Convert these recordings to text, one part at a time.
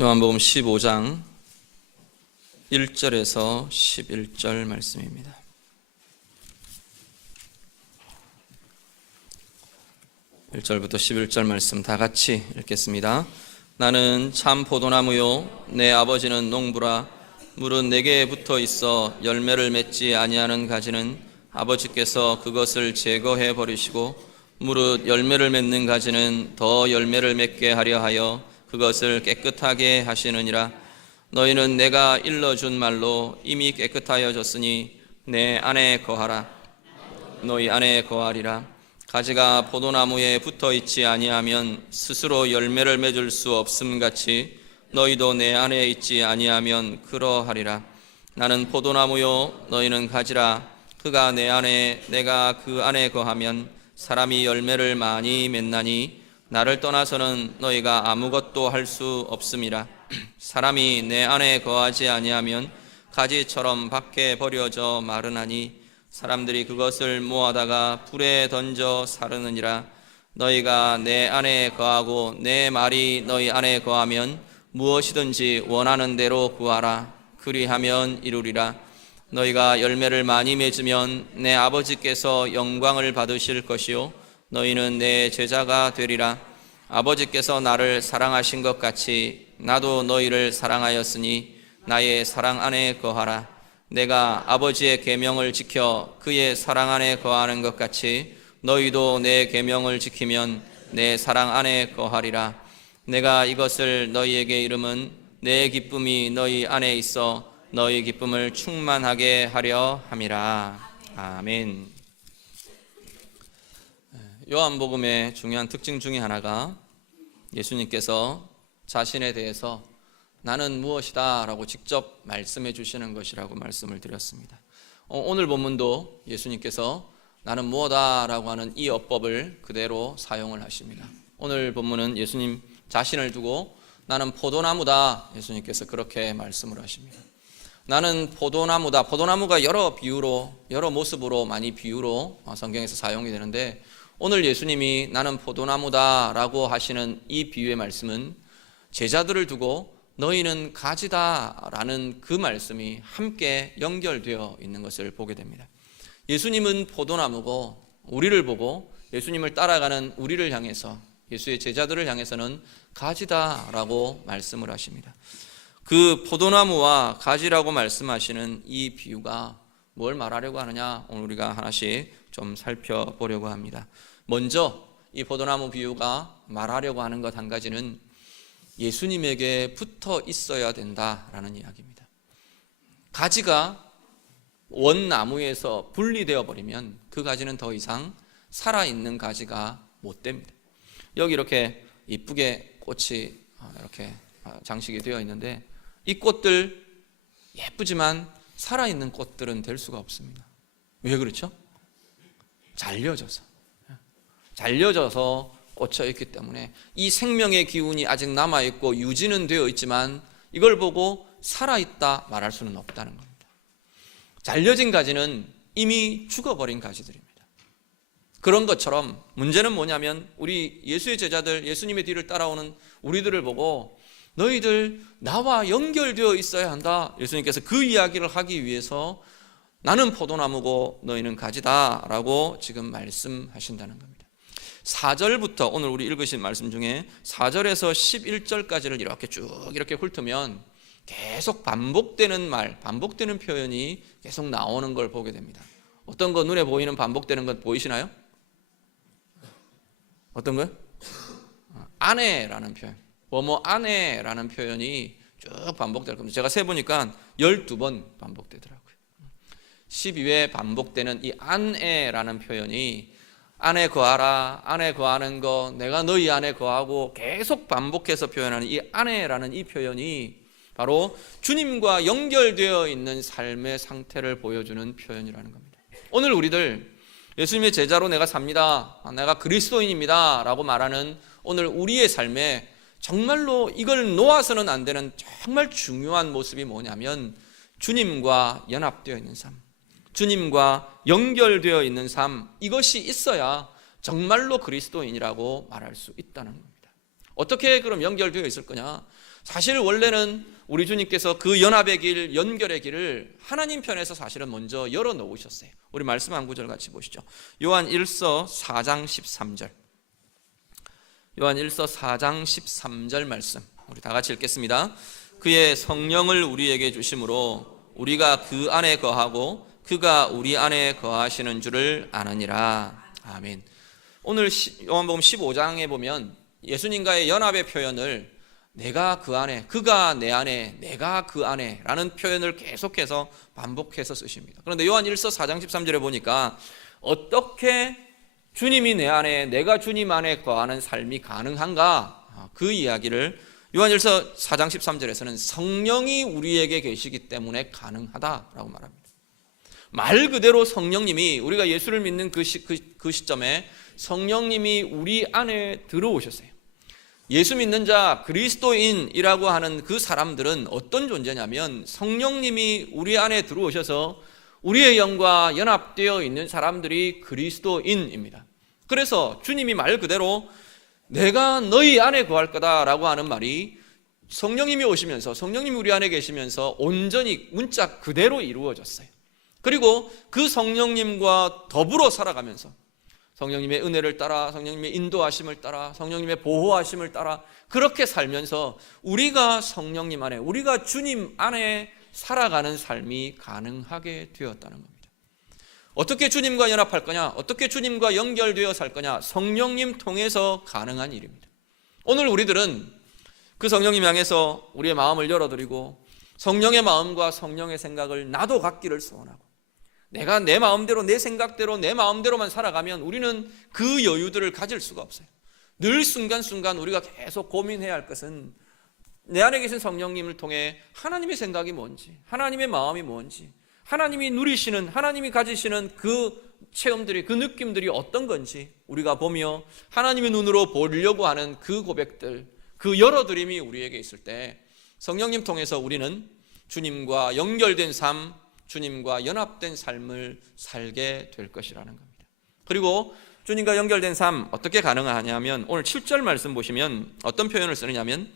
요한복음 15장 1절에서 11절 말씀입니다. 1절부터 11절 말씀 다 같이 읽겠습니다. 나는 참 포도나무요 내 아버지는 농부라. 물은 내게 붙어 있어 열매를 맺지 아니하는 가지는 아버지께서 그것을 제거해 버리시고, 무릇 열매를 맺는 가지는 더 열매를 맺게 하려 하여 그것을 깨끗하게 하시느니라. 너희는 내가 일러준 말로 이미 깨끗하여졌으니 내 안에 거하라. 너희 안에 거하리라. 가지가 포도나무에 붙어 있지 아니하면 스스로 열매를 맺을 수 없음 같이 너희도 내 안에 있지 아니하면 그러하리라. 나는 포도나무요 너희는 가지라. 그가 내 안에 내가 그 안에 거하면 사람이 열매를 많이 맺나니 나를 떠나서는 너희가 아무것도 할 수 없음이라. 사람이 내 안에 거하지 아니하면 가지처럼 밖에 버려져 마르나니 사람들이 그것을 모아다가 불에 던져 사르느니라. 너희가 내 안에 거하고 내 말이 너희 안에 거하면 무엇이든지 원하는 대로 구하라. 그리하면 이루리라. 너희가 열매를 많이 맺으면 내 아버지께서 영광을 받으실 것이요 너희는 내 제자가 되리라. 아버지께서 나를 사랑하신 것 같이 나도 너희를 사랑하였으니 나의 사랑 안에 거하라. 내가 아버지의 계명을 지켜 그의 사랑 안에 거하는 것 같이 너희도 내 계명을 지키면 내 사랑 안에 거하리라. 내가 이것을 너희에게 이름은 내 기쁨이 너희 안에 있어 너희 기쁨을 충만하게 하려 함이라. 아멘. 요한복음의 중요한 특징 중에 하나가 예수님께서 자신에 대해서 나는 무엇이다 라고 직접 말씀해 주시는 것이라고 말씀을 드렸습니다. 오늘 본문도 예수님께서 나는 무엇이다 라고 하는 이 어법을 그대로 사용을 하십니다. 오늘 본문은 예수님 자신을 두고 나는 포도나무다, 예수님께서 그렇게 말씀을 하십니다. 나는 포도나무다. 포도나무가 여러 비유로, 여러 모습으로 많이 비유로 성경에서 사용이 되는데, 오늘 예수님이 나는 포도나무다 라고 하시는 이 비유의 말씀은 제자들을 두고 너희는 가지다 라는 그 말씀이 함께 연결되어 있는 것을 보게 됩니다. 예수님은 포도나무고 우리를 보고 예수님을 따라가는 우리를 향해서, 예수의 제자들을 향해서는 가지다 라고 말씀을 하십니다. 그 포도나무와 가지라고 말씀하시는 이 비유가 뭘 말하려고 하느냐, 오늘 우리가 하나씩 좀 살펴보려고 합니다. 먼저 이 포도나무 비유가 말하려고 하는 것 한 가지는 예수님에게 붙어 있어야 된다라는 이야기입니다. 가지가 원나무에서 분리되어 버리면 그 가지는 더 이상 살아있는 가지가 못 됩니다. 여기 이렇게 이쁘게 꽃이 이렇게 장식이 되어 있는데, 이 꽃들 예쁘지만 살아있는 꽃들은 될 수가 없습니다. 왜 그렇죠? 잘려져서 꽂혀 있기 때문에 이 생명의 기운이 아직 남아있고 유지는 되어 있지만 이걸 보고 살아있다 말할 수는 없다는 겁니다. 잘려진 가지는 이미 죽어버린 가지들입니다. 그런 것처럼 문제는 뭐냐면 우리 예수의 제자들, 예수님의 뒤를 따라오는 우리들을 보고 너희들 나와 연결되어 있어야 한다, 예수님께서 그 이야기를 하기 위해서 나는 포도나무고 너희는 가지다 라고 지금 말씀하신다는 겁니다. 4절부터 오늘 우리 읽으신 말씀 중에 4절에서 11절까지를 이렇게 쭉 이렇게 훑으면 계속 반복되는 말, 반복되는 표현이 계속 나오는 걸 보게 됩니다. 어떤 거 눈에 보이는 반복되는 것 보이시나요? 어떤 거요? 아내라는 표현, 뭐뭐 아내라는 표현이 쭉 반복될 겁니다. 제가 세보니까 12번 반복되더라고요. 12회 반복되는 이 아내라는 표현이 안에 거하라, 안에 거하는 거, 내가 너희 안에 거하고 계속 반복해서 표현하는 이 안에라는 이 표현이 바로 주님과 연결되어 있는 삶의 상태를 보여주는 표현이라는 겁니다. 오늘 우리들 예수님의 제자로 내가 삽니다, 내가 그리스도인입니다 라고 말하는 오늘 우리의 삶에 정말로 이걸 놓아서는 안 되는 정말 중요한 모습이 뭐냐면 주님과 연합되어 있는 삶, 주님과 연결되어 있는 삶, 이것이 있어야 정말로 그리스도인이라고 말할 수 있다는 겁니다. 어떻게 그럼 연결되어 있을 거냐? 사실 원래는 우리 주님께서 그 연합의 길, 연결의 길을 하나님 편에서 사실은 먼저 열어놓으셨어요. 우리 말씀 한 구절 같이 보시죠. 요한 1서 4장 13절. 요한 1서 4장 13절 말씀 우리 다 같이 읽겠습니다. 그의 성령을 우리에게 주심으로 우리가 그 안에 거하고 그가 우리 안에 거하시는 줄을 아느니라. 아멘. 오늘 요한복음 15장에 보면 예수님과의 연합의 표현을 내가 그 안에, 그가 내 안에, 내가 그 안에 라는 표현을 계속해서 반복해서 쓰십니다. 그런데 요한 1서 4장 13절에 보니까 어떻게 주님이 내 안에, 내가 주님 안에 거하는 삶이 가능한가? 그 이야기를 요한 1서 4장 13절에서는 성령이 우리에게 계시기 때문에 가능하다라고 말합니다. 말 그대로 성령님이, 우리가 예수를 믿는 그 시점에 성령님이 우리 안에 들어오셨어요. 예수 믿는 자, 그리스도인이라고 하는 그 사람들은 어떤 존재냐면 성령님이 우리 안에 들어오셔서 우리의 영과 연합되어 있는 사람들이 그리스도인입니다. 그래서 주님이 말 그대로 내가 너희 안에 거할 거다라고 하는 말이 성령님이 오시면서, 성령님이 우리 안에 계시면서 온전히 문자 그대로 이루어졌어요. 그리고 그 성령님과 더불어 살아가면서 성령님의 은혜를 따라, 성령님의 인도하심을 따라, 성령님의 보호하심을 따라 그렇게 살면서 우리가 성령님 안에, 우리가 주님 안에 살아가는 삶이 가능하게 되었다는 겁니다. 어떻게 주님과 연합할 거냐? 어떻게 주님과 연결되어 살 거냐? 성령님 통해서 가능한 일입니다. 오늘 우리들은 그 성령님 향해서 우리의 마음을 열어드리고 성령의 마음과 성령의 생각을 나도 갖기를 소원하고, 내가 내 마음대로, 내 생각대로, 내 마음대로만 살아가면 우리는 그 여유들을 가질 수가 없어요. 늘 순간순간 우리가 계속 고민해야 할 것은 내 안에 계신 성령님을 통해 하나님의 생각이 뭔지, 하나님의 마음이 뭔지, 하나님이 누리시는, 하나님이 가지시는 그 체험들이, 그 느낌들이 어떤 건지 우리가 보며 하나님의 눈으로 보려고 하는 그 고백들, 그 열어드림이 우리에게 있을 때 성령님 통해서 우리는 주님과 연결된 삶, 주님과 연합된 삶을 살게 될 것이라는 겁니다. 그리고 주님과 연결된 삶 어떻게 가능하냐면 오늘 7절 말씀 보시면 어떤 표현을 쓰느냐면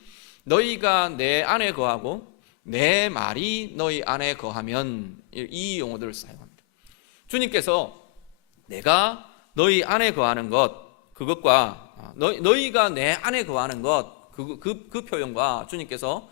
너희가 내 안에 거하고 내 말이 너희 안에 거하면, 이 용어들을 사용합니다. 주님께서 내가 너희 안에 거하는 것, 그것과 너희가 내 안에 거하는 것, 그 표현과 주님께서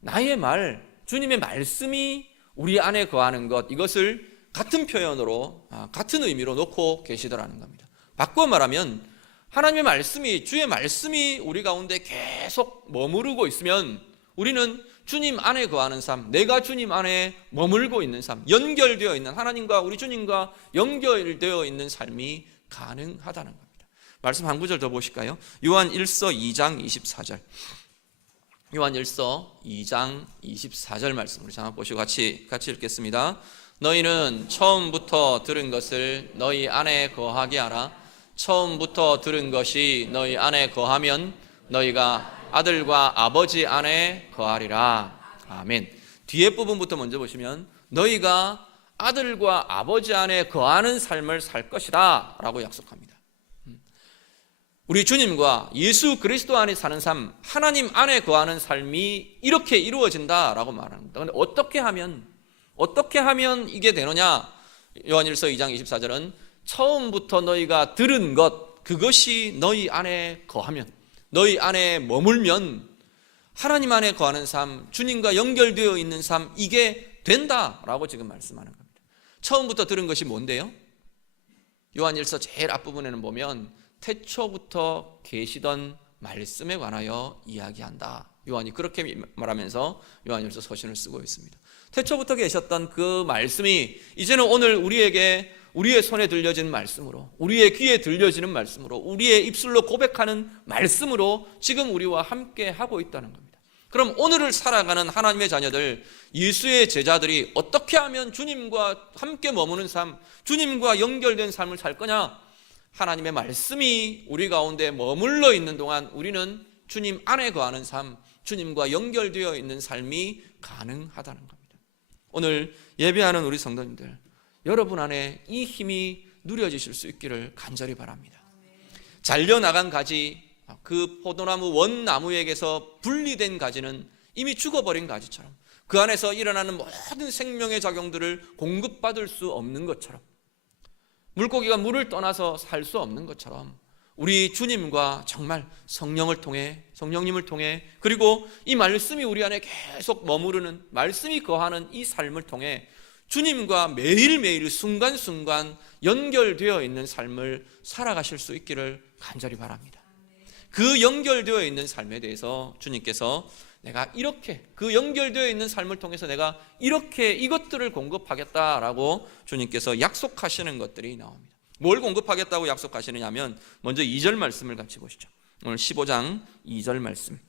나의 말, 주님의 말씀이 우리 안에 거하는 것, 이것을 같은 표현으로, 같은 의미로 놓고 계시더라는 겁니다. 바꿔 말하면 하나님의 말씀이, 주의 말씀이 우리 가운데 계속 머무르고 있으면 우리는 주님 안에 거하는 삶, 내가 주님 안에 머물고 있는 삶, 연결되어 있는, 하나님과 우리 주님과 연결되어 있는 삶이 가능하다는 겁니다. 말씀 한 구절 더 보실까요? 요한 1서 2장 24절. 요한 1서 2장 24절 말씀 우리 한번 보시고 같이 읽겠습니다. 너희는 처음부터 들은 것을 너희 안에 거하게 하라. 처음부터 들은 것이 너희 안에 거하면 너희가 아들과 아버지 안에 거하리라. 아멘. 뒤에 부분부터 먼저 보시면 너희가 아들과 아버지 안에 거하는 삶을 살 것이다 라고 약속합니다. 우리 주님과 예수 그리스도 안에 사는 삶, 하나님 안에 거하는 삶이 이렇게 이루어진다라고 말합니다. 그런데 어떻게 하면 이게 되느냐? 요한 1서 2장 24절은 처음부터 너희가 들은 것, 그것이 너희 안에 거하면, 너희 안에 머물면 하나님 안에 거하는 삶, 주님과 연결되어 있는 삶, 이게 된다라고 지금 말씀하는 겁니다. 처음부터 들은 것이 뭔데요? 요한 1서 제일 앞부분에는 보면 태초부터 계시던 말씀에 관하여 이야기한다. 요한이 그렇게 말하면서 요한 1서 서신을 쓰고 있습니다. 태초부터 계셨던 그 말씀이 이제는 오늘 우리에게, 우리의 손에 들려진 말씀으로, 우리의 귀에 들려지는 말씀으로, 우리의 입술로 고백하는 말씀으로 지금 우리와 함께 하고 있다는 겁니다. 그럼 오늘을 살아가는 하나님의 자녀들, 예수의 제자들이 어떻게 하면 주님과 함께 머무는 삶, 주님과 연결된 삶을 살 거냐? 하나님의 말씀이 우리 가운데 머물러 있는 동안 우리는 주님 안에 거하는 삶, 주님과 연결되어 있는 삶이 가능하다는 겁니다. 오늘 예배하는 우리 성도님들, 여러분 안에 이 힘이 누려지실 수 있기를 간절히 바랍니다. 잘려나간 가지, 그 포도나무 원나무에게서 분리된 가지는 이미 죽어버린 가지처럼, 그 안에서 일어나는 모든 생명의 작용들을 공급받을 수 없는 것처럼, 물고기가 물을 떠나서 살 수 없는 것처럼, 우리 주님과 정말 성령을 통해, 성령님을 통해, 그리고 이 말씀이 우리 안에 계속 머무르는, 말씀이 거하는 이 삶을 통해 주님과 매일매일 순간순간 연결되어 있는 삶을 살아가실 수 있기를 간절히 바랍니다. 그 연결되어 있는 삶에 대해서 주님께서 내가 이렇게, 그 연결되어 있는 삶을 통해서 내가 이렇게 이것들을 공급하겠다라고 주님께서 약속하시는 것들이 나옵니다. 뭘 공급하겠다고 약속하시느냐면, 먼저 2절 말씀을 같이 보시죠. 오늘 15장 2절 말씀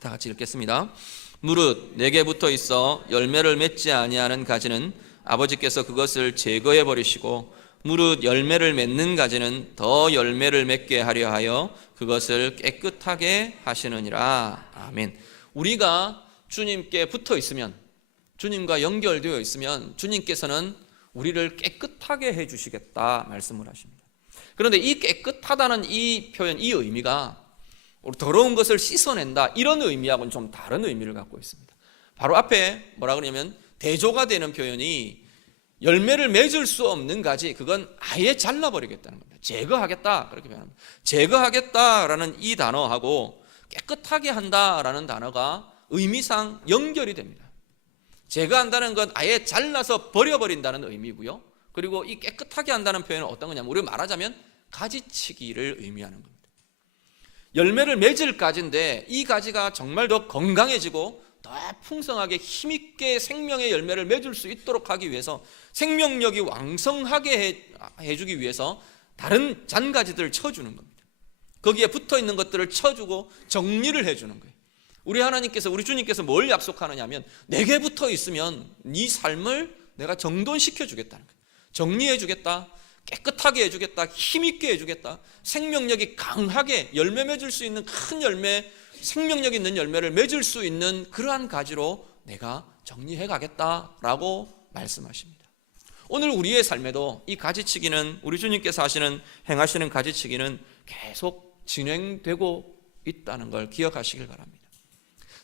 다 같이 읽겠습니다. 무릇 내게 붙어 있어 열매를 맺지 아니하는 가지는 아버지께서 그것을 제거해 버리시고, 무릇 열매를 맺는 가지는 더 열매를 맺게 하려 하여 그것을 깨끗하게 하시느니라. 아멘. 우리가 주님께 붙어 있으면, 주님과 연결되어 있으면 주님께서는 우리를 깨끗하게 해주시겠다 말씀을 하십니다. 그런데 이 깨끗하다는 이 표현, 이 의미가 더러운 것을 씻어낸다, 이런 의미하고는 좀 다른 의미를 갖고 있습니다. 바로 앞에 뭐라 그러냐면, 대조가 되는 표현이 열매를 맺을 수 없는 가지, 그건 아예 잘라버리겠다는 겁니다. 제거하겠다, 그렇게 표현합니다. 제거하겠다라는 이 단어하고 깨끗하게 한다라는 단어가 의미상 연결이 됩니다. 제거한다는 건 아예 잘라서 버려버린다는 의미고요, 그리고 이 깨끗하게 한다는 표현은 어떤 거냐면, 우리가 말하자면 가지치기를 의미하는 겁니다. 열매를 맺을 가지인데 이 가지가 정말 더 건강해지고 더 풍성하게 힘있게 생명의 열매를 맺을 수 있도록 하기 위해서, 생명력이 왕성하게 해주기 위해서 다른 잔가지들을 쳐주는 겁니다. 거기에 붙어있는 것들을 쳐주고 정리를 해주는 거예요. 우리 하나님께서, 우리 주님께서 뭘 약속하느냐 하면, 내게 붙어 있으면 네 삶을 내가 정돈시켜 주겠다는 거예요. 정리해 주겠다, 깨끗하게 해주겠다, 힘있게 해주겠다, 생명력이 강하게 열매 맺을 수 있는 큰 열매, 생명력 있는 열매를 맺을 수 있는 그러한 가지로 내가 정리해 가겠다라고 말씀하십니다. 오늘 우리의 삶에도 이 가지치기는, 우리 주님께서 행하시는 가지치기는 계속 진행되고 있다는 걸 기억하시길 바랍니다.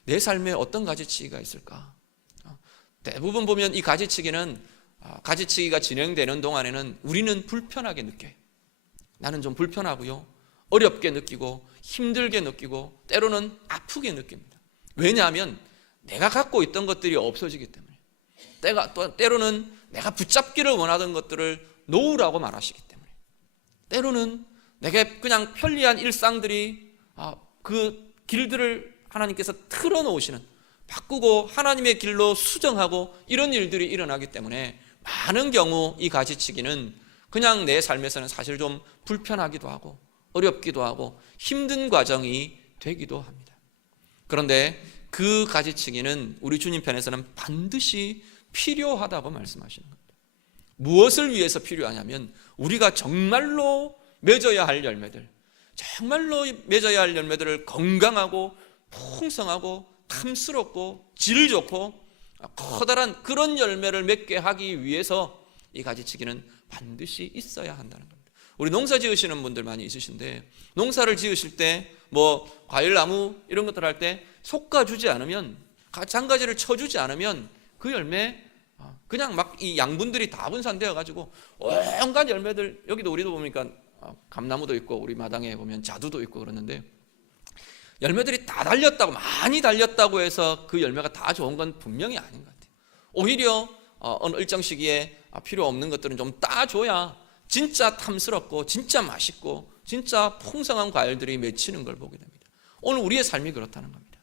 내 삶에 어떤 가지치기가 있을까? 대부분 보면 이 가지치기가 진행되는 동안에는 우리는 불편하게 느껴요. 나는 좀 불편하고요, 어렵게 느끼고 힘들게 느끼고 때로는 아프게 느낍니다. 왜냐하면 내가 갖고 있던 것들이 없어지기 때문에, 때로는 내가 붙잡기를 원하던 것들을 놓으라고 말하시기 때문에, 때로는 내게 그냥 편리한 일상들이 그 길들을 하나님께서 틀어놓으시는, 바꾸고 하나님의 길로 수정하고 이런 일들이 일어나기 때문에 많은 경우 이 가지치기는 그냥 내 삶에서는 사실 좀 불편하기도 하고 어렵기도 하고 힘든 과정이 되기도 합니다. 그런데 그 가지치기는 우리 주님 편에서는 반드시 필요하다고 말씀하시는 겁니다. 무엇을 위해서 필요하냐면, 우리가 정말로 맺어야 할 열매들, 정말로 맺어야 할 열매들을 건강하고 풍성하고 탐스럽고 질 좋고 커다란 그런 열매를 맺게 하기 위해서 이 가지치기는 반드시 있어야 한다는 겁니다. 우리 농사 지으시는 분들 많이 있으신데, 농사를 지으실 때 과일나무 이런 것들 할 때 솎아주지 않으면, 장가지를 쳐주지 않으면 그 열매 그냥 막 이 양분들이 다 분산되어 가지고 온갖 열매들, 여기도 우리도 보니까 감나무도 있고 우리 마당에 보면 자두도 있고 그러는데, 열매들이 다 달렸다고, 많이 달렸다고 해서 그 열매가 다 좋은 건 분명히 아닌 것 같아요. 오히려 어느 일정 시기에 필요 없는 것들은 좀 따줘야 진짜 탐스럽고 진짜 맛있고 진짜 풍성한 과일들이 맺히는 걸 보게 됩니다. 오늘 우리의 삶이 그렇다는 겁니다.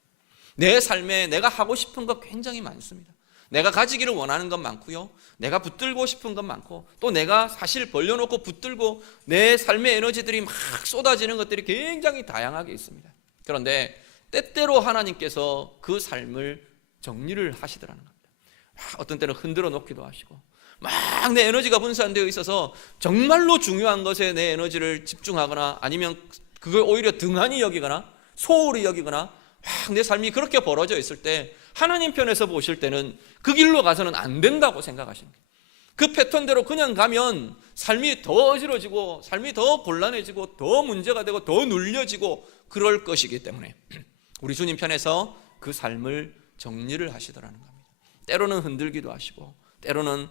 내 삶에 내가 하고 싶은 것 굉장히 많습니다. 내가 가지기를 원하는 건 많고요, 내가 붙들고 싶은 건 많고, 또 내가 사실 벌려놓고 붙들고 내 삶의 에너지들이 막 쏟아지는 것들이 굉장히 다양하게 있습니다. 그런데 때때로 하나님께서 그 삶을 정리를 하시더라는 겁니다. 어떤 때는 흔들어 놓기도 하시고, 막 내 에너지가 분산되어 있어서 정말로 중요한 것에 내 에너지를 집중하거나, 아니면 그걸 오히려 등한히 여기거나 소홀히 여기거나, 막 내 삶이 그렇게 벌어져 있을 때 하나님 편에서 보실 때는 그 길로 가서는 안 된다고 생각하시는 거예요. 그 패턴대로 그냥 가면 삶이 더 어지러지고 삶이 더 곤란해지고 더 문제가 되고 더 눌려지고 그럴 것이기 때문에 우리 주님 편에서 그 삶을 정리를 하시더라는 겁니다. 때로는 흔들기도 하시고 때로는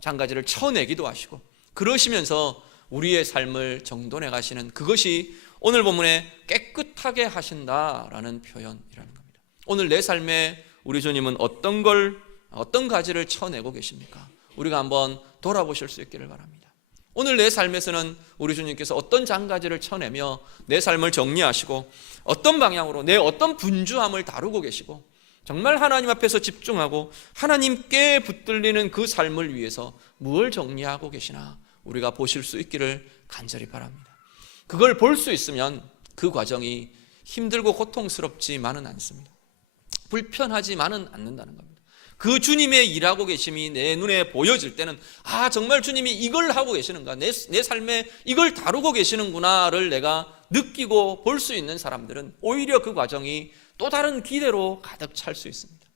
장가지를 쳐내기도 하시고 그러시면서 우리의 삶을 정돈해 가시는 그것이 오늘 본문에 깨끗하게 하신다라는 표현이라는 겁니다. 오늘 내 삶에 우리 주님은 어떤 가지를 쳐내고 계십니까? 우리가 한번 돌아보실 수 있기를 바랍니다. 오늘 내 삶에서는 우리 주님께서 어떤 장가지를 쳐내며 내 삶을 정리하시고 어떤 방향으로 내 어떤 분주함을 다루고 계시고 정말 하나님 앞에서 집중하고 하나님께 붙들리는 그 삶을 위해서 무엇을 정리하고 계시나 우리가 보실 수 있기를 간절히 바랍니다. 그걸 볼 수 있으면 그 과정이 힘들고 고통스럽지만은 않습니다. 불편하지만은 않는다는 겁니다. 그 주님의 일하고 계심이 내 눈에 보여질 때는 정말 주님이 이걸 하고 계시는가, 내 삶에 이걸 다루고 계시는구나를 내가 느끼고 볼 수 있는 사람들은 오히려 그 과정이 또 다른 기대로 가득 찰 수 있습니다.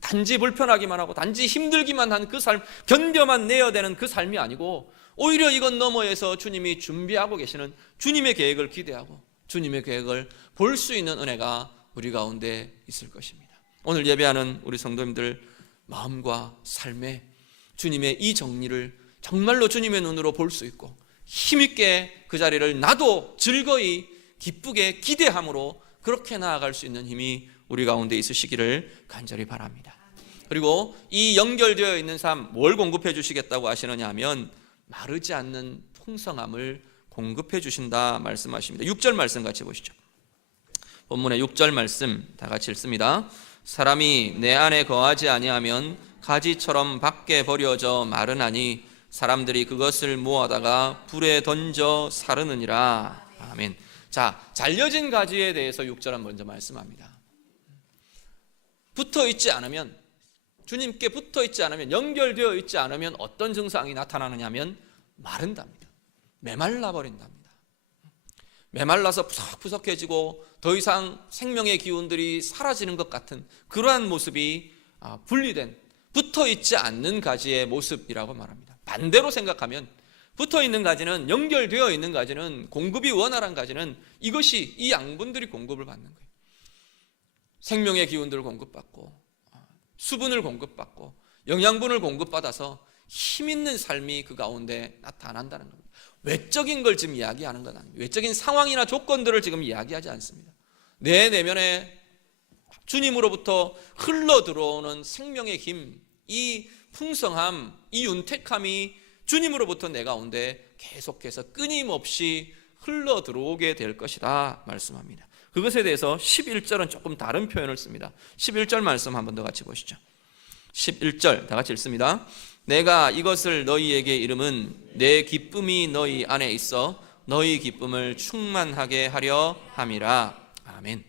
단지 불편하기만 하고 단지 힘들기만 한 그 삶, 견뎌만 내야 되는 그 삶이 아니고 오히려 이건 너머에서 주님이 준비하고 계시는 주님의 계획을 기대하고 주님의 계획을 볼 수 있는 은혜가 우리 가운데 있을 것입니다. 오늘 예배하는 우리 성도님들 마음과 삶에 주님의 이 정리를 정말로 주님의 눈으로 볼 수 있고 힘있게 그 자리를 나도 즐거이 기쁘게 기대함으로 그렇게 나아갈 수 있는 힘이 우리 가운데 있으시기를 간절히 바랍니다. 그리고 이 연결되어 있는 삶 뭘 공급해 주시겠다고 하시느냐 하면 마르지 않는 풍성함을 공급해 주신다 말씀하십니다. 6절 말씀 같이 보시죠. 본문의 6절 말씀 다 같이 읽습니다. 사람이 내 안에 거하지 아니하면 가지처럼 밖에 버려져 마르나니 사람들이 그것을 모아다가 불에 던져 사르느니라. 아멘. 자, 잘려진 가지에 대해서 6절은 먼저 말씀합니다. 붙어 있지 않으면, 주님께 붙어 있지 않으면, 연결되어 있지 않으면 어떤 증상이 나타나느냐 하면 마른답니다. 메말라 버린답니다. 메말라서 푸석푸석해지고 더 이상 생명의 기운들이 사라지는 것 같은 그러한 모습이 분리된, 붙어 있지 않는 가지의 모습이라고 말합니다. 반대로 생각하면 붙어 있는 가지는, 연결되어 있는 가지는, 공급이 원활한 가지는 이것이, 이 양분들이 공급을 받는 거예요. 생명의 기운들을 공급받고 수분을 공급받고 영양분을 공급받아서 힘있는 삶이 그 가운데 나타난다는 겁니다. 외적인 걸 지금 이야기하는 건 아닙니다. 외적인 상황이나 조건들을 지금 이야기하지 않습니다. 내 내면에 주님으로부터 흘러 들어오는 생명의 힘, 이 풍성함, 이 윤택함이 주님으로부터 내 가운데 계속해서 끊임없이 흘러 들어오게 될 것이다 말씀합니다. 그것에 대해서 11절은 조금 다른 표현을 씁니다. 11절 말씀 한 번 더 같이 보시죠. 11절 다 같이 읽습니다. 내가 이것을 너희에게 이름은 내 기쁨이 너희 안에 있어 너희 기쁨을 충만하게 하려 함이라. 아멘.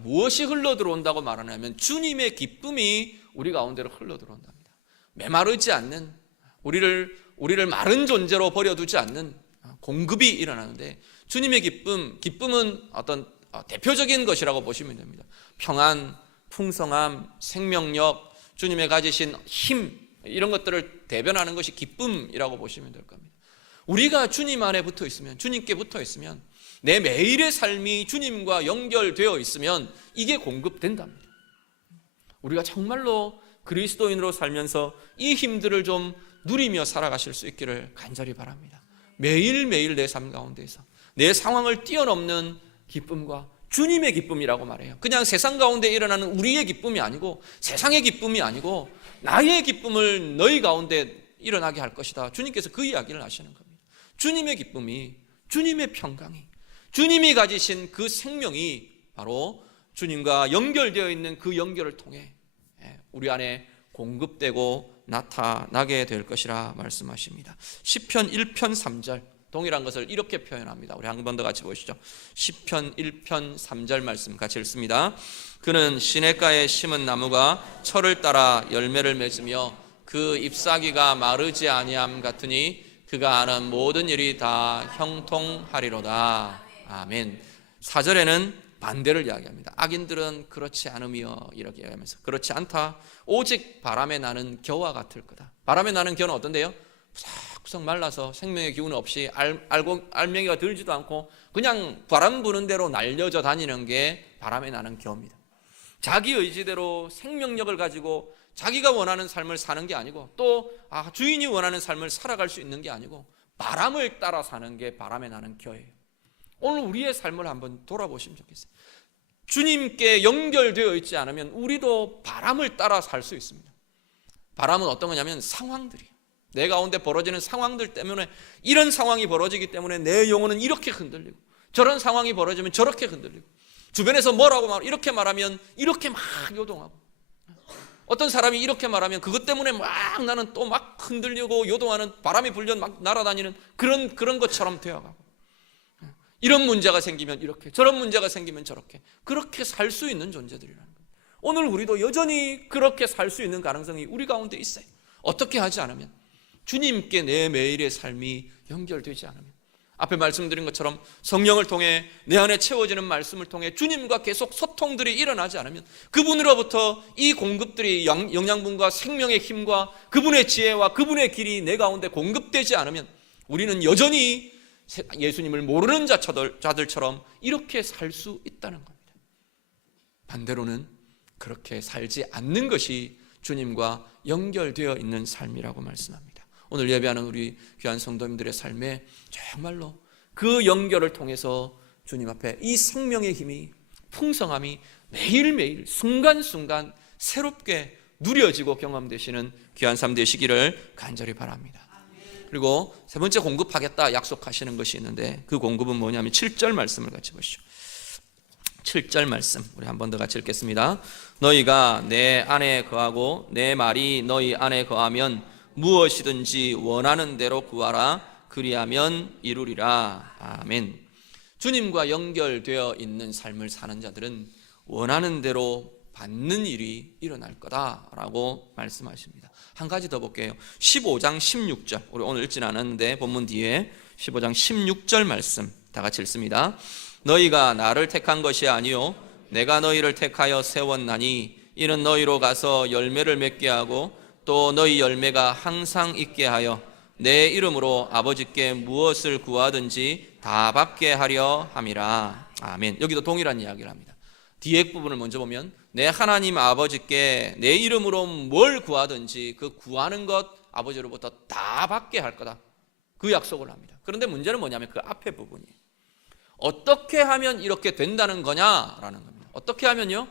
무엇이 흘러 들어온다고 말하냐면 주님의 기쁨이 우리 가운데로 흘러 들어온답니다. 메마르지 않는, 우리를 마른 존재로 버려두지 않는 공급이 일어나는데, 주님의 기쁨은 어떤 대표적인 것이라고 보시면 됩니다. 평안, 풍성함, 생명력, 주님의 가지신 힘, 이런 것들을 대변하는 것이 기쁨이라고 보시면 될 겁니다. 우리가 주님 안에 붙어 있으면, 주님께 붙어 있으면, 내 매일의 삶이 주님과 연결되어 있으면 이게 공급된답니다. 우리가 정말로 그리스도인으로 살면서 이 힘들을 좀 누리며 살아가실 수 있기를 간절히 바랍니다. 매일매일 내 삶 가운데에서 내 상황을 뛰어넘는 기쁨과 주님의 기쁨이라고 말해요. 그냥 세상 가운데 일어나는 우리의 기쁨이 아니고, 세상의 기쁨이 아니고 나의 기쁨을 너희 가운데 일어나게 할 것이다. 주님께서 그 이야기를 하시는 겁니다. 주님의 기쁨이, 주님의 평강이, 주님이 가지신 그 생명이 바로 주님과 연결되어 있는 그 연결을 통해 우리 안에 공급되고 나타나게 될 것이라 말씀하십니다. 시편 1편 3절 동일한 것을 이렇게 표현합니다. 우리 한 번 더 같이 보시죠. 시편 1편 3절 말씀 같이 읽습니다. 그는 시냇가에 심은 나무가 철을 따라 열매를 맺으며 그 잎사귀가 마르지 아니함 같으니 그가 하는 모든 일이 다 형통하리로다. 아멘. 4절에는 반대를 이야기합니다. 악인들은 그렇지 않으며 이렇게 이야기하면서 그렇지 않다. 오직 바람에 나는 겨와 같을 거다. 바람에 나는 겨는 어떤데요? 푸석푸석 말라서 생명의 기운 없이 알맹이가 들지도 않고 그냥 바람 부는 대로 날려져 다니는 게 바람에 나는 겨입니다. 자기 의지대로 생명력을 가지고 자기가 원하는 삶을 사는 게 아니고 또 주인이 원하는 삶을 살아갈 수 있는 게 아니고 바람을 따라 사는 게 바람에 나는 겨예요. 오늘 우리의 삶을 한번 돌아보시면 좋겠어요. 주님께 연결되어 있지 않으면 우리도 바람을 따라 살 수 있습니다. 바람은 어떤 거냐면 상황들이에요. 내 가운데 벌어지는 상황들 때문에 이런 상황이 벌어지기 때문에 내 영혼은 이렇게 흔들리고 저런 상황이 벌어지면 저렇게 흔들리고 주변에서 뭐라고 이렇게 말하면 이렇게 막 요동하고 어떤 사람이 이렇게 말하면 그것 때문에 막 나는 또 막 흔들리고 요동하는 바람이 불려 막 날아다니는 그런 것처럼 되어가고 이런 문제가 생기면 이렇게 저런 문제가 생기면 저렇게 그렇게 살 수 있는 존재들이라는 거예요. 오늘 우리도 여전히 그렇게 살 수 있는 가능성이 우리 가운데 있어요. 어떻게 하지 않으면 주님께 내 매일의 삶이 연결되지 않으면 앞에 말씀드린 것처럼 성령을 통해 내 안에 채워지는 말씀을 통해 주님과 계속 소통들이 일어나지 않으면 그분으로부터 이 공급들이 영양분과 생명의 힘과 그분의 지혜와 그분의 길이 내 가운데 공급되지 않으면 우리는 여전히 예수님을 모르는 자들처럼 이렇게 살 수 있다는 겁니다. 반대로는 그렇게 살지 않는 것이 주님과 연결되어 있는 삶이라고 말씀합니다. 오늘 예배하는 우리 귀한 성도님들의 삶에 정말로 그 연결을 통해서 주님 앞에 이 생명의 힘이 풍성함이 매일매일 순간순간 새롭게 누려지고 경험되시는 귀한 삶 되시기를 간절히 바랍니다. 그리고 세 번째 공급하겠다 약속하시는 것이 있는데 그 공급은 뭐냐면 7절 말씀을 같이 보시죠. 7절 말씀 우리 한 번 더 같이 읽겠습니다. 너희가 내 안에 거하고 내 말이 너희 안에 거하면 무엇이든지 원하는 대로 구하라. 그리하면 이루리라. 아멘. 주님과 연결되어 있는 삶을 사는 자들은 원하는 대로 받는 일이 일어날 거다라고 말씀하십니다. 한 가지 더 볼게요. 15장 16절 우리 오늘 읽지는 않았는데 본문 뒤에 15장 16절 말씀 다 같이 읽습니다. 너희가 나를 택한 것이 아니요 내가 너희를 택하여 세웠나니 이는 너희로 가서 열매를 맺게 하고 또 너희 열매가 항상 있게 하여 내 이름으로 아버지께 무엇을 구하든지 다 받게 하려 함이라. 아멘. 여기도 동일한 이야기를 합니다. 뒤에 부분을 먼저 보면 내 하나님 아버지께 내 이름으로 뭘 구하든지 그 구하는 것 아버지로부터 다 받게 할 거다. 그 약속을 합니다. 그런데 문제는 뭐냐면 그 앞에 부분이에요. 어떻게 하면 이렇게 된다는 거냐라는 겁니다. 어떻게 하면요?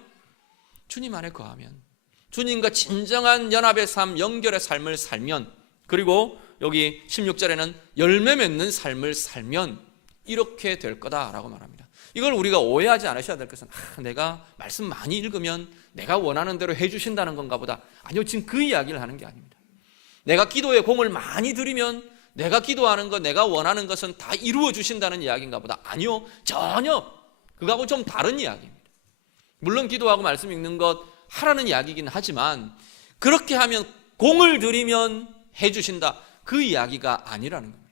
주님 안에 거하면 주님과 진정한 연합의 삶, 연결의 삶을 살면 그리고 여기 16절에는 열매 맺는 삶을 살면 이렇게 될 거다라고 말합니다. 이걸 우리가 오해하지 않으셔야 될 것은 내가 말씀 많이 읽으면 내가 원하는 대로 해주신다는 건가 보다. 아니요, 지금 그 이야기를 하는 게 아닙니다. 내가 기도에 공을 많이 들이면 내가 기도하는 것, 내가 원하는 것은 다 이루어 주신다는 이야기인가 보다. 아니요, 전혀 그거하고 좀 다른 이야기입니다. 물론 기도하고 말씀 읽는 것 하라는 이야기이긴 하지만 그렇게 하면 공을 들이면 해주신다 그 이야기가 아니라는 겁니다.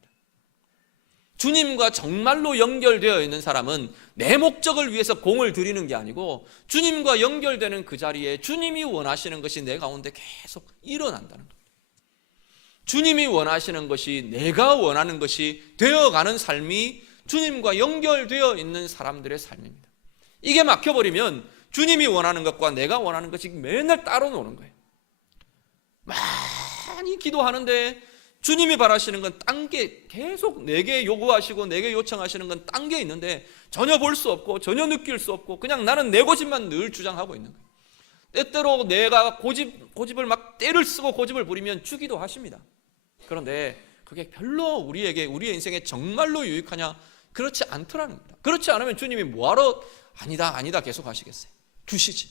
주님과 정말로 연결되어 있는 사람은 내 목적을 위해서 공을 들이는 게 아니고 주님과 연결되는 그 자리에 주님이 원하시는 것이 내 가운데 계속 일어난다는 겁니다. 주님이 원하시는 것이 내가 원하는 것이 되어가는 삶이 주님과 연결되어 있는 사람들의 삶입니다. 이게 막혀버리면 주님이 원하는 것과 내가 원하는 것이 맨날 따로 노는 거예요. 많이 기도하는데 주님이 바라시는 건 딴 게 계속 내게 요구하시고 내게 요청하시는 건 딴 게 있는데 전혀 볼 수 없고 전혀 느낄 수 없고 그냥 나는 내 고집만 늘 주장하고 있는 거예요. 때때로 내가 고집을 막 때를 쓰고 고집을 부리면 주기도 하십니다. 그런데 그게 별로 우리의 인생에 정말로 유익하냐? 그렇지 않더라는 겁니다. 그렇지 않으면 주님이 뭐하러 아니다 계속 하시겠어요? 주시지.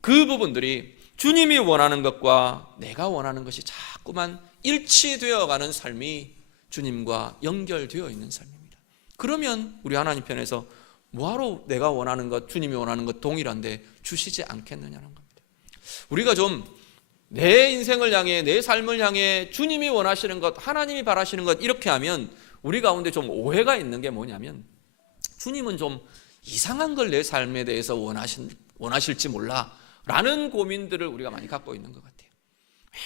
그 부분들이 주님이 원하는 것과 내가 원하는 것이 자꾸만 일치되어가는 삶이 주님과 연결되어 있는 삶입니다. 그러면 우리 하나님 편에서 뭐하러 내가 원하는 것, 주님이 원하는 것 동일한데 주시지 않겠느냐는 겁니다. 우리가 좀 내 인생을 향해, 내 삶을 향해 주님이 원하시는 것, 하나님이 바라시는 것 이렇게 하면 우리 가운데 좀 오해가 있는 게 뭐냐면 주님은 좀 이상한 걸 내 삶에 대해서 원하실지 몰라 라는 고민들을 우리가 많이 갖고 있는 것 같아요.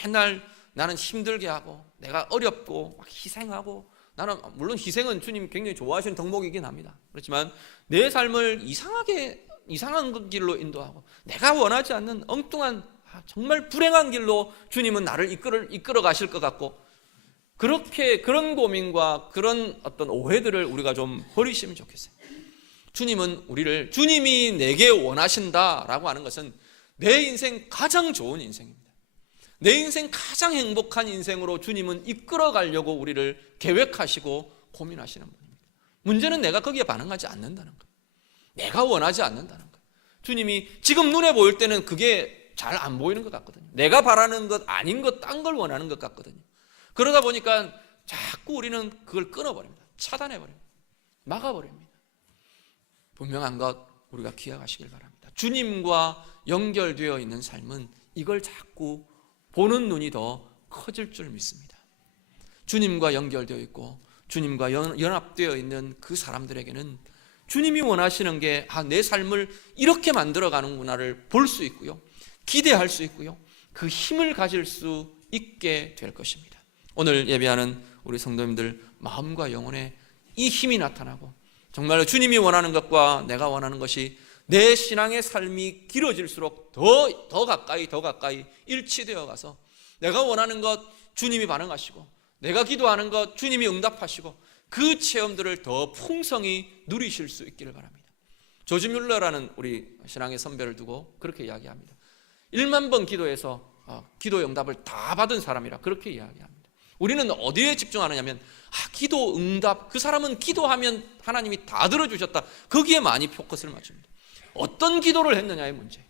맨날 나는 힘들게 하고 내가 어렵고 막 희생하고, 나는 물론 희생은 주님 굉장히 좋아하시는 덕목이긴 합니다. 그렇지만 내 삶을 이상한 길로 인도하고 내가 원하지 않는 엉뚱한 정말 불행한 길로 주님은 나를 이끌어 가실 것 같고, 그런 고민과 그런 어떤 오해들을 우리가 좀 버리시면 좋겠어요. 주님이 내게 원하신다라고 하는 것은 내 인생 가장 좋은 인생입니다. 내 인생 가장 행복한 인생으로 주님은 이끌어 가려고 우리를 계획하시고 고민하시는 분입니다. 문제는 내가 거기에 반응하지 않는다는 거예요. 내가 원하지 않는다는 거예요. 주님이 지금 눈에 보일 때는 그게 잘 안 보이는 것 같거든요. 내가 바라는 것 아닌 것, 딴 걸 원하는 것 같거든요. 그러다 보니까 자꾸 우리는 그걸 끊어버립니다. 차단해버립니다. 막아버립니다. 분명한 것 우리가 기억하시길 바랍니다. 주님과 연결되어 있는 삶은 이걸 자꾸 보는 눈이 더 커질 줄 믿습니다. 주님과 연결되어 있고 주님과 연합되어 있는 그 사람들에게는 주님이 원하시는 게 내 삶을 이렇게 만들어가는구나를 볼 수 있고요, 기대할 수 있고요, 그 힘을 가질 수 있게 될 것입니다. 오늘 예배하는 우리 성도님들 마음과 영혼에 이 힘이 나타나고 정말로 주님이 원하는 것과 내가 원하는 것이 내 신앙의 삶이 길어질수록 더 가까이 일치되어 가서 내가 원하는 것 주님이 반응하시고 내가 기도하는 것 주님이 응답하시고 그 체험들을 더 풍성히 누리실 수 있기를 바랍니다. 조지 뮬러라는 우리 신앙의 선배를 두고 그렇게 이야기합니다. 1만 번 기도해서 기도 응답을 다 받은 사람이라 그렇게 이야기합니다. 우리는 어디에 집중하느냐면 기도 응답, 그 사람은 기도하면 하나님이 다 들어주셨다, 거기에 많이 포커스를 맞춥니다. 어떤 기도를 했느냐의 문제,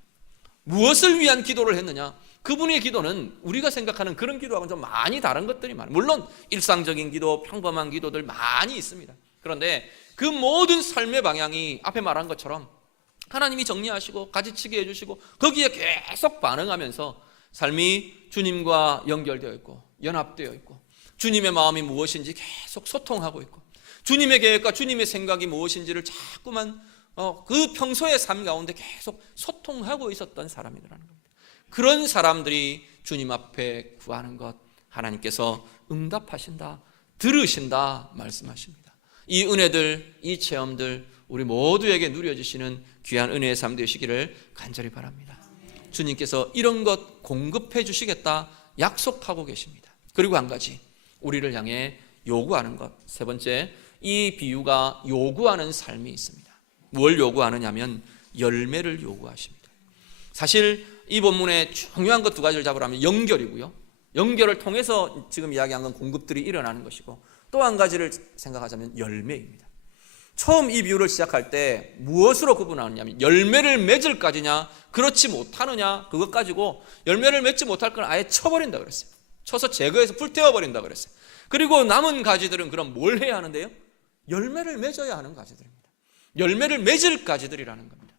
무엇을 위한 기도를 했느냐, 그분의 기도는 우리가 생각하는 그런 기도하고는 좀 많이 다른 것들이 많아요. 물론 일상적인 기도, 평범한 기도들 많이 있습니다. 그런데 그 모든 삶의 방향이 앞에 말한 것처럼 하나님이 정리하시고 가지치게 해주시고 거기에 계속 반응하면서 삶이 주님과 연결되어 있고 연합되어 있고 주님의 마음이 무엇인지 계속 소통하고 있고 주님의 계획과 주님의 생각이 무엇인지를 자꾸만 그 평소의 삶 가운데 계속 소통하고 있었던 사람이라는 겁니다. 그런 사람들이 주님 앞에 구하는 것 하나님께서 응답하신다, 들으신다 말씀하십니다. 이 은혜들, 이 체험들 우리 모두에게 누려주시는 귀한 은혜의 삶 되시기를 간절히 바랍니다. 주님께서 이런 것 공급해 주시겠다 약속하고 계십니다. 그리고 한 가지, 우리를 향해 요구하는 것, 세 번째, 이 비유가 요구하는 삶이 있습니다. 뭘 요구하느냐면 열매를 요구하십니다. 사실 이 본문의 중요한 것 두 가지를 잡으라면 연결이고요, 연결을 통해서 지금 이야기한 건 공급들이 일어나는 것이고, 또 한 가지를 생각하자면 열매입니다. 처음 이 비유를 시작할 때 무엇으로 구분하느냐면 열매를 맺을까지냐 그렇지 못하느냐, 그것 가지고 열매를 맺지 못할 건 아예 쳐버린다 그랬어요. 쳐서 제거해서 불태워버린다 그랬어요. 그리고 남은 가지들은 그럼 뭘 해야 하는데요? 열매를 맺어야 하는 가지들입니다. 열매를 맺을 가지들이라는 겁니다.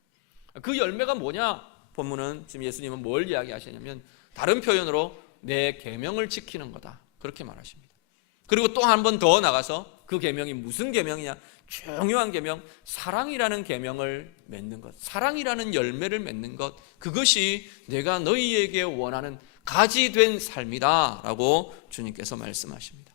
그 열매가 뭐냐? 본문은 지금 예수님은 뭘 이야기하시냐면 다른 표현으로 내 계명을 지키는 거다, 그렇게 말하십니다. 그리고 또 한 번 더 나가서 그 계명이 무슨 계명이냐? 중요한 계명, 사랑이라는 계명을 맺는 것, 사랑이라는 열매를 맺는 것, 그것이 내가 너희에게 원하는 가지된 삶이다 라고 주님께서 말씀하십니다.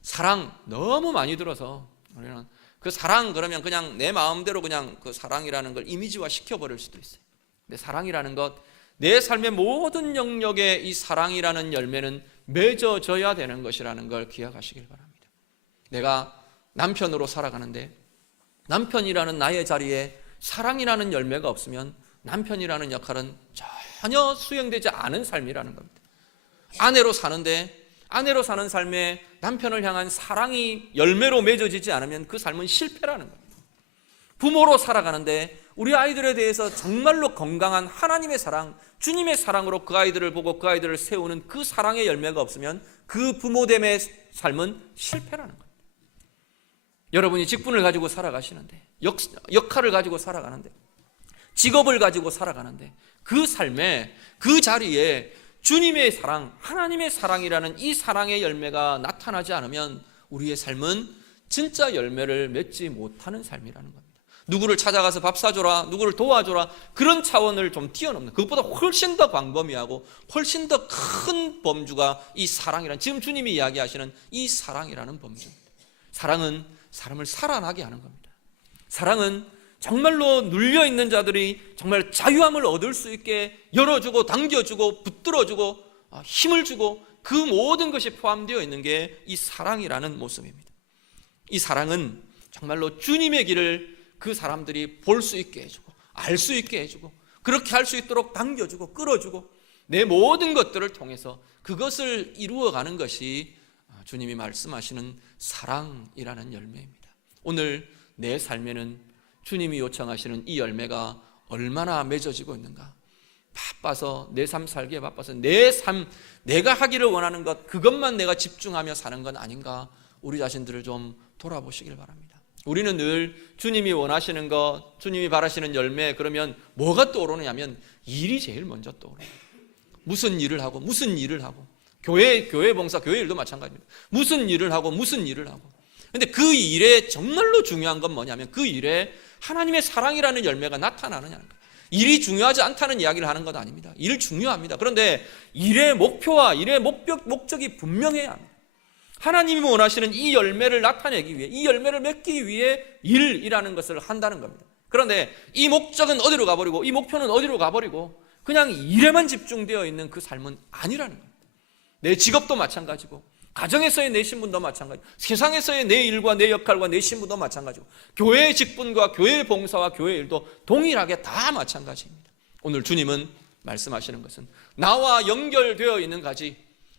사랑 너무 많이 들어서 우리는 그 사랑 그러면 그냥 내 마음대로 그냥 그 사랑이라는 걸 이미지화 시켜버릴 수도 있어요. 근데 사랑이라는 것, 내 삶의 모든 영역에 이 사랑이라는 열매는 맺어져야 되는 것이라는 걸 기억하시길 바랍니다. 내가 남편으로 살아가는데 남편이라는 나의 자리에 사랑이라는 열매가 없으면 남편이라는 역할은 전혀 수행되지 않은 삶이라는 겁니다. 아내로 사는데 아내로 사는 삶에 남편을 향한 사랑이 열매로 맺어지지 않으면 그 삶은 실패라는 겁니다. 부모로 살아가는데 우리 아이들에 대해서 정말로 건강한 하나님의 사랑, 주님의 사랑으로 그 아이들을 보고 그 아이들을 세우는 그 사랑의 열매가 없으면 그 부모됨의 삶은 실패라는 겁니다. 여러분이 직분을 가지고 살아가시는데, 역할을 가지고 살아가는데, 직업을 가지고 살아가는데 그 삶에, 그 자리에 주님의 사랑, 하나님의 사랑이라는 이 사랑의 열매가 나타나지 않으면 우리의 삶은 진짜 열매를 맺지 못하는 삶이라는 겁니다. 누구를 찾아가서 밥 사줘라, 누구를 도와줘라, 그런 차원을 좀 뛰어넘는, 그것보다 훨씬 더 광범위하고 훨씬 더 큰 범주가 이 사랑이라는, 지금 주님이 이야기하시는 이 사랑이라는 범주입니다. 사랑은 사람을 살아나게 하는 겁니다. 사랑은 정말로 눌려있는 자들이 정말 자유함을 얻을 수 있게 열어주고 당겨주고 붙들어주고 힘을 주고, 그 모든 것이 포함되어 있는 게 이 사랑이라는 모습입니다. 이 사랑은 정말로 주님의 길을 그 사람들이 볼 수 있게 해주고 알 수 있게 해주고, 그렇게 할 수 있도록 당겨주고 끌어주고, 내 모든 것들을 통해서 그것을 이루어가는 것이 주님이 말씀하시는 사랑이라는 열매입니다. 오늘 내 삶에는 주님이 요청하시는 이 열매가 얼마나 맺어지고 있는가? 바빠서 내 삶 살기에 바빠서 내 삶, 내가 하기를 원하는 것, 그것만 내가 집중하며 사는 건 아닌가? 우리 자신들을 좀 돌아보시길 바랍니다. 우리는 늘 주님이 원하시는 것, 주님이 바라시는 열매, 그러면 뭐가 떠오르냐면 일이 제일 먼저 떠오르는 거예요. 무슨 일을 하고 무슨 일을 하고, 교회 봉사, 교회 일도 마찬가지입니다. 무슨 일을 하고 무슨 일을 하고. 근데 그 일에 정말로 중요한 건 뭐냐면 그 일에 하나님의 사랑이라는 열매가 나타나느냐는 거예요. 일이 중요하지 않다는 이야기를 하는 건 아닙니다. 일 중요합니다. 그런데 일의 목표와 일의 목적이 분명해야 합니다. 하나님이 원하시는 이 열매를 나타내기 위해, 이 열매를 맺기 위해 일이라는 것을 한다는 겁니다. 그런데 이 목적은 어디로 가버리고 이 목표는 어디로 가버리고 그냥 일에만 집중되어 있는 그 삶은 아니라는 겁니다. 내 직업도 마찬가지고, 가정에서의 내 신분도 마찬가지고, 세상에서의 내 일과 내 역할과 내 신분도 마찬가지고, 교회의 직분과 교회의 봉사와 교회의 일도 동일하게 다 마찬가지입니다. 오늘 주님은 말씀하시는 것은 나와 연결되어 있는 가지,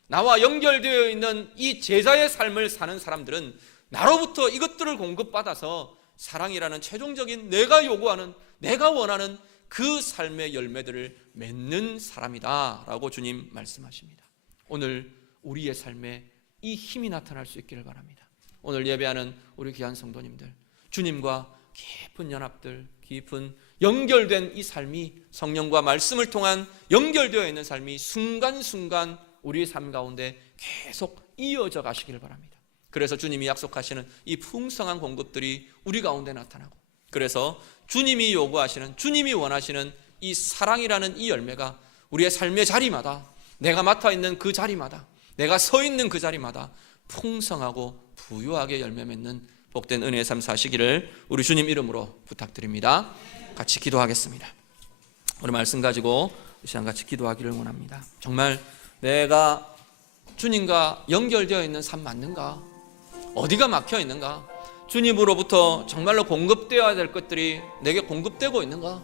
나와 연결되어 있는 이 제자의 삶을 사는 사람들은 나로부터 이것들을 공급받아서 사랑이라는 최종적인 내가 요구하는, 내가 원하는 그 삶의 열매들을 맺는 사람이다 라고 주님 말씀하십니다. 오늘 우리의 삶에 이 힘이 나타날 수 있기를 바랍니다. 오늘 예배하는 우리 귀한 성도님들, 주님과 깊은 연합들, 깊은 연결된 이 삶이, 성령과 말씀을 통한 연결되어 있는 삶이 순간순간 우리의 삶 가운데 계속 이어져 가시기를 바랍니다. 그래서 주님이 약속하시는 이 풍성한 공급들이 우리 가운데 나타나고, 그래서 주님이 요구하시는, 주님이 원하시는 이 사랑이라는 이 열매가 우리의 삶의 자리마다, 내가 맡아 있는 그 자리마다, 내가 서 있는 그 자리마다 풍성하고 부유하게 열매 맺는 복된 은혜의 삶 사시기를 우리 주님 이름으로 부탁드립니다. 같이 기도하겠습니다. 오늘 말씀 가지고 이 시간 같이 기도하기를 원합니다. 정말 내가 주님과 연결되어 있는 삶 맞는가? 어디가 막혀 있는가? 주님으로부터 정말로 공급되어야 될 것들이 내게 공급되고 있는가?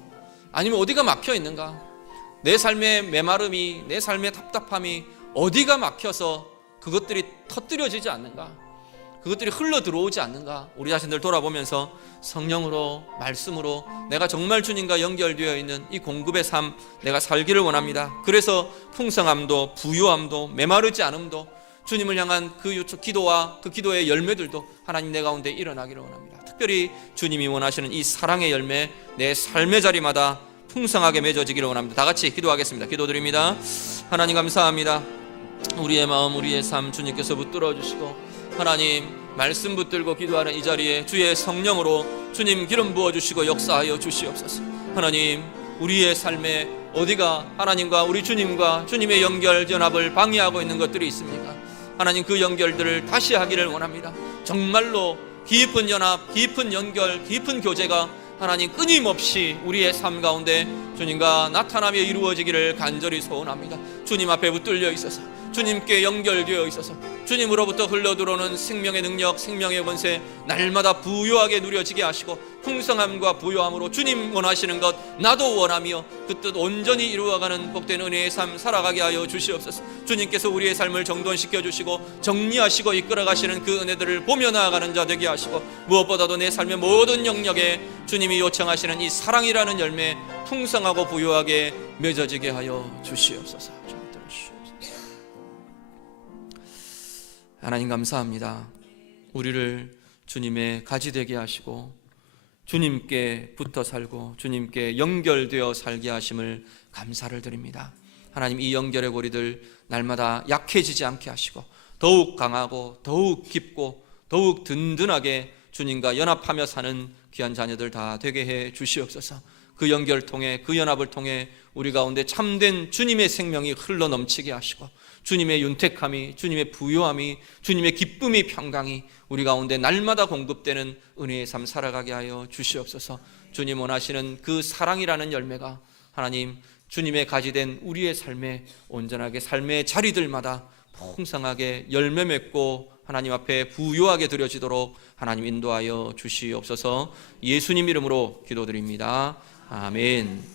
아니면 어디가 막혀 있는가? 내 삶의 메마름이, 내 삶의 답답함이 어디가 막혀서 그것들이 터뜨려지지 않는가? 그것들이 흘러 들어오지 않는가? 우리 자신들 돌아보면서 성령으로, 말씀으로 내가 정말 주님과 연결되어 있는 이 공급의 삶 내가 살기를 원합니다. 그래서 풍성함도 부유함도 메마르지 않음도 주님을 향한 그 기도와 그 기도의 열매들도 하나님 내 가운데 일어나기를 원합니다. 특별히 주님이 원하시는 이 사랑의 열매 내 삶의 자리마다 풍성하게 맺어지기를 원합니다. 다 같이 기도하겠습니다. 기도드립니다. 하나님 감사합니다. 우리의 마음, 우리의 삶 주님께서 붙들어 주시고, 하나님 말씀 붙들고 기도하는 이 자리에 주의 성령으로 주님 기름 부어주시고 역사하여 주시옵소서. 하나님 우리의 삶에 어디가 하나님과 우리 주님과 주님의 연결 연합을 방해하고 있는 것들이 있습니까? 하나님 그 연결들을 다시 하기를 원합니다. 정말로 깊은 연합, 깊은 연결, 깊은 교제가 하나님 끊임없이 우리의 삶 가운데 주님과 나타나며 이루어지기를 간절히 소원합니다. 주님 앞에 붙들려 있어서, 주님께 연결되어 있어서 주님으로부터 흘러들어오는 생명의 능력, 생명의 권세 날마다 부유하게 누려지게 하시고, 풍성함과 부유함으로 주님 원하시는 것 나도 원하며 그 뜻 온전히 이루어가는 복된 은혜의 삶 살아가게 하여 주시옵소서. 주님께서 우리의 삶을 정돈시켜 주시고 정리하시고 이끌어가시는 그 은혜들을 보며 나아가는 자 되게 하시고, 무엇보다도 내 삶의 모든 영역에 주님이 요청하시는 이 사랑이라는 열매 풍성하고 부유하게 맺어지게 하여 주시옵소서. 하나님 감사합니다. 우리를 주님의 가지 되게 하시고 주님께 붙어 살고 주님께 연결되어 살게 하심을 감사를 드립니다. 하나님 이 연결의 고리들 날마다 약해지지 않게 하시고 더욱 강하고 더욱 깊고 더욱 든든하게 주님과 연합하며 사는 귀한 자녀들 다 되게 해 주시옵소서. 그 연결 통해, 그 연합을 통해 우리 가운데 참된 주님의 생명이 흘러 넘치게 하시고, 주님의 윤택함이, 주님의 부요함이, 주님의 기쁨이, 평강이 우리 가운데 날마다 공급되는 은혜의 삶 살아가게 하여 주시옵소서. 주님 원하시는 그 사랑이라는 열매가 하나님 주님의 가지된 우리의 삶에 온전하게 삶의 자리들마다 풍성하게 열매 맺고 하나님 앞에 부요하게 드려지도록 하나님 인도하여 주시옵소서. 예수님 이름으로 기도드립니다. 아멘.